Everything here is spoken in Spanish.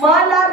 Mala